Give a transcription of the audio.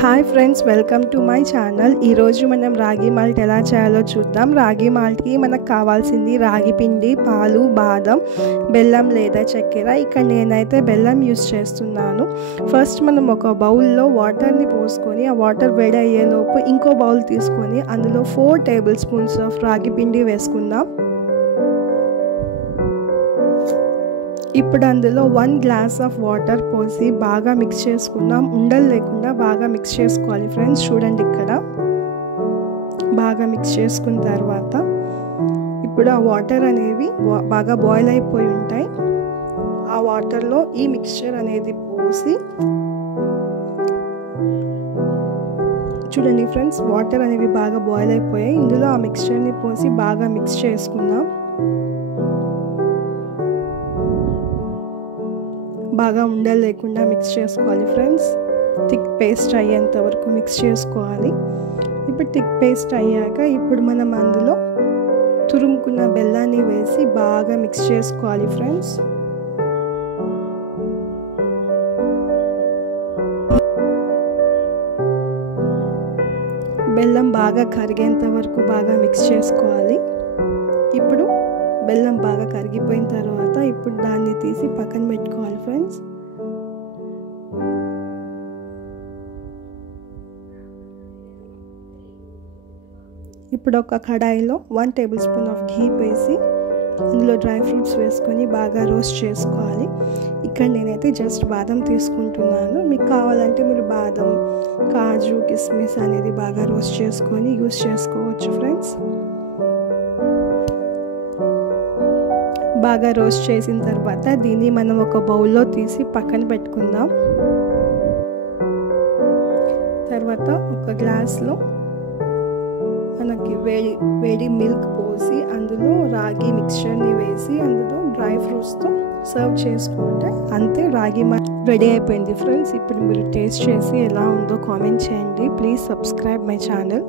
Hi friends, welcome to my channel. ఈరోజు మనం రాగి మాల్ట్ ఎలా చేయాలో చూద్దాం. రాగి మాల్ట్కి మనకు కావాల్సింది రాగి పిండి, పాలు, బాదం, బెల్లం లేదా చక్కెర. ఇక్కడ నేనైతే బెల్లం యూస్ చేస్తున్నాను. ఫస్ట్ మనం ఒక బౌల్లో వాటర్ని పోసుకొని ఆ వాటర్ వేడి అయ్యేలోపు ఇంకో బౌల్ తీసుకొని అందులో 4 టేబుల్ స్పూన్స్ ఆఫ్ రాగి పిండి వేసుకుందాం. ఇప్పుడు అందులో 1 గ్లాస్ ఆఫ్ వాటర్ పోసి బాగా మిక్స్ చేసుకుందాం. ఉండలు లేకుండా బాగా మిక్స్ చేసుకోవాలి ఫ్రెండ్స్. చూడండి, ఇక్కడ బాగా మిక్స్ చేసుకున్న తర్వాత ఇప్పుడు ఆ వాటర్ అనేవి బాగా బాయిల్ అయిపోయి ఉంటాయి. ఆ వాటర్లో ఈ మిక్స్చర్ అనేది పోసి చూడండి ఫ్రెండ్స్, వాటర్ అనేవి బాగా బాయిల్ అయిపోయాయి. ఇందులో ఆ మిక్స్చర్ని పోసి బాగా మిక్స్ చేసుకుందాం. బాగా ఉండలు లేకుండా మిక్స్ చేసుకోవాలి ఫ్రెండ్స్. థిక్ పేస్ట్ అయ్యేంత వరకు మిక్స్ చేసుకోవాలి. ఇప్పుడు థిక్ పేస్ట్ అయ్యాక ఇప్పుడు మనం అందులో తురుముకున్న బెల్లాన్ని వేసి బాగా మిక్స్ చేసుకోవాలి ఫ్రెండ్స్. బెల్లం బాగా కరిగేంత వరకు బాగా మిక్స్ చేసుకోవాలి. ఇప్పుడు బెల్లం బాగా కరిగిపోయిన తర్వాత ఇప్పుడు దాన్ని తీసి పక్కన పెట్టుకోవాలి ఫ్రెండ్స్. ఇప్పుడు ఒక కడాయిలో 1 టేబుల్ స్పూన్ ఆఫ్ ఘీ వేసి అందులో డ్రై ఫ్రూట్స్ వేసుకొని బాగా రోస్ట్ చేసుకోవాలి. ఇక్కడ నేనైతే జస్ట్ బాదం తీసుకుంటున్నాను. మీకు కావాలంటే మీరు బాదం, కాజు, కిస్మిస్ అనేది బాగా రోస్ట్ చేసుకొని యూస్ చేసుకోవచ్చు ఫ్రెండ్స్. బాగా రోస్ట్ చేసిన తర్వాత దీన్ని మనం ఒక బౌల్లో తీసి పక్కన పెట్టుకుందాం. తర్వాత ఒక గ్లాస్లో మనకి వేడి మిల్క్ పోసి అందులో రాగి మిక్స్చర్ని వేసి అందులో డ్రై ఫ్రూట్స్తో సర్వ్ చేసుకుంటే అంతే, రాగి మాల్ట్ రెడీ అయిపోయింది ఫ్రెండ్స్. ఇప్పుడు మీరు టేస్ట్ చేసి ఎలా ఉందో కామెంట్ చేయండి. Please subscribe my channel.